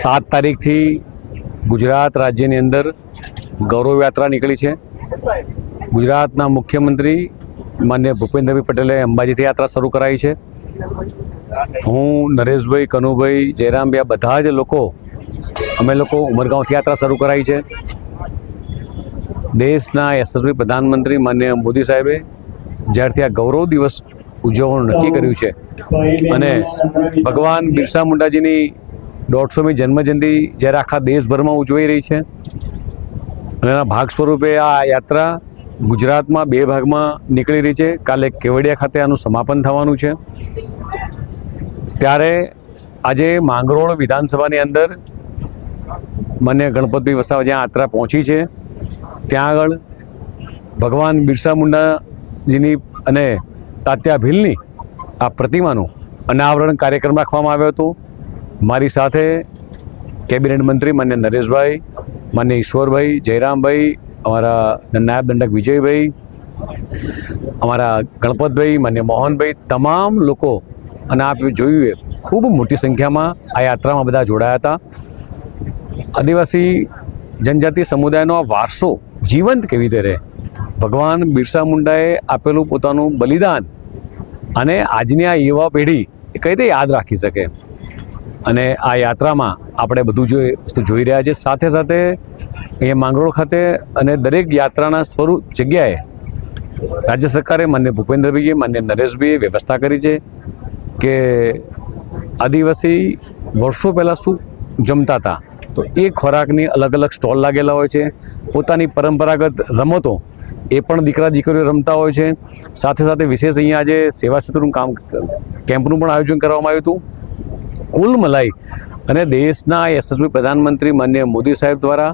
સાત તારીખથી ગુજરાત રાજ્યની અંદર ગૌરવ યાત્રા નીકળી છે. ગુજરાતના મુખ્યમંત્રી માન્ય ભૂપેન્દ્રભાઈ પટેલે અંબાજીથી યાત્રા શરૂ કરાવી છે. હું નરેશભાઈ, કનુભાઈ, જયરામભાઈ, આ બધા જ લોકો, અમે લોકો ઉમરગાંવથી યાત્રા શરૂ કરાવી છે. દેશના યશસ્વી પ્રધાનમંત્રી માન્ય મોદી સાહેબે જ્યારથી આ ગૌરવ દિવસ ઉજવવાનું નક્કી કર્યું છે. અને ભગવાન બિરસા મુંડાજીની દોઢસોમી જન્મજયંતિ જ્યારે આખા દેશભરમાં ઉજવાઈ રહી છે. અને એના ભાગ સ્વરૂપે આ યાત્રા ગુજરાતમાં બે ભાગમાં નીકળી રહી છે. કાલે કેવડિયા ખાતે આનું સમાપન થવાનું છે. ત્યારે આજે માંગરોળ વિધાનસભાની અંદર માન્ય ગણપતભાઈ વસાવા જ્યાં યાત્રા પહોંચી છે, ત્યાં આગળ ભગવાન બિરસા મુંડાજીની અને તાત્યા ભીલની આ પ્રતિમાનું અનાવરણ કાર્યક્રમ રાખવામાં આવ્યો હતો. મારી સાથે કેબિનેટ મંત્રી માન્ય નરેશભાઈ, માન્ય ઈશ્વરભાઈ, જયરામભાઈ, અમારા નાયબ દંડક વિજયભાઈ, અમારા ગણપતભાઈ, માન્ય મોહનભાઈ, તમામ લોકો અને આપ જોયું એ ખૂબ મોટી સંખ્યામાં આ યાત્રામાં બધા જોડાયા હતા. આદિવાસી જનજાતિ સમુદાયનો આ વારસો જીવંત કેવી રીતે રહે? ભગવાન બિરસા મુંડાએ આપેલું પોતાનું બલિદાન અને આજની આ યુવા પેઢી એ કઈ રીતે યાદ રાખી શકે? અને આ યાત્રામાં આપણે બધું જોઈ વસ્તુ જોઈ રહ્યા છીએ. સાથે સાથે અહીંયા માંગરોળ ખાતે અને દરેક યાત્રાના સ્વરૂપ જગ્યાએ રાજ્ય સરકારે માન્ય ભૂપેન્દ્રભાઈએ, માન્ય નરેશભાઈએ વ્યવસ્થા કરી છે કે આદિવાસી વર્ષો પહેલાં શું જમતા હતા. તો એ ખોરાકની અલગ અલગ સ્ટોલ લાગેલા હોય છે. પોતાની પરંપરાગત રમતો એ પણ દીકરા દીકરીઓ રમતા હોય છે. સાથે સાથે વિશેષ અહીંયા આજે સેવા ક્ષેત્રનું કામ કેમ્પનું પણ આયોજન કરવામાં આવ્યું હતું. કુલ મલાઈ અને દેશના યશસ્વી પ્રધાનમંત્રી માન્ય મોદી સાહેબ દ્વારા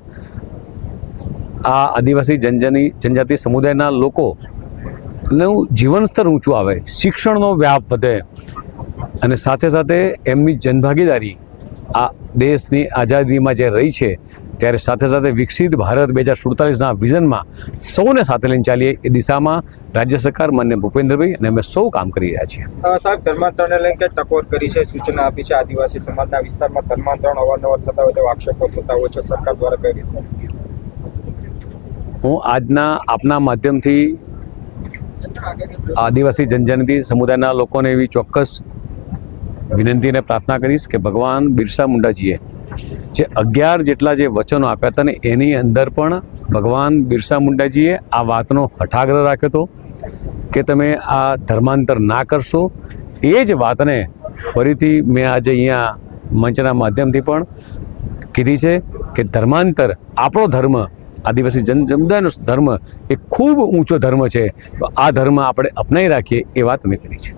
આ આદિવાસી જનજની જનજાતિ સમુદાયના લોકોનું જીવન સ્તર ઊંચું આવે, શિક્ષણનો વ્યાપ વધે અને સાથે સાથે એમની જનભાગીદારી આ દેશની આઝાદીમાં જે રહી છે ત્યારે સાથે સાથે વિકસિત ભારત બે હજાર સુડતાલીસના વિઝનમાં સૌને સાથે લઈને ચાલીએ એ દિશામાં રાજ્ય સરકાર માન્ય ભૂપેન્દ્રભાઈ અને અમે સૌ કામ કરી રહ્યા છીએ. સાહેબ ધર્માંતરણને લઈને ટકોર કરી છે સૂચના આપી છે આદિવાસી સમાજના વિસ્તારમાં ધર્માંતરણ અવારનવાર થતા હોય તેવા આક્ષેપો થતા હોય છે સરકાર દ્વારા કઈ રીતે? હું આજના આપના માધ્યમથી આદિવાસી જનજાતિ સમુદાયના લોકોને એવી ચોક્કસ વિનંતી અને પ્રાર્થના કરીશ કે ભગવાન બિરસા મુંડાજીએ જે અગિયાર જેટલા જે વચનો આપ્યા હતા ને એની અંદર પણ ભગવાન બિરસા મુંડાજીએ આ વાતનો હઠાગ્રહ રાખ્યો હતો કે તમે આ ધર્માંતર ના કરશો એ જ વાતને ફરીથી મેં આજે અહીંયા મંચના માધ્યમથી પણ કીધી છે કે ધર્માંતર, આપણો ધર્મ, આદિવાસી જન સમુદાયનો ધર્મ એ ખૂબ ઊંચો ધર્મ છે તો આ ધર્મ આપણે અપનાવી રાખીએ એ વાત મેં કરી છે.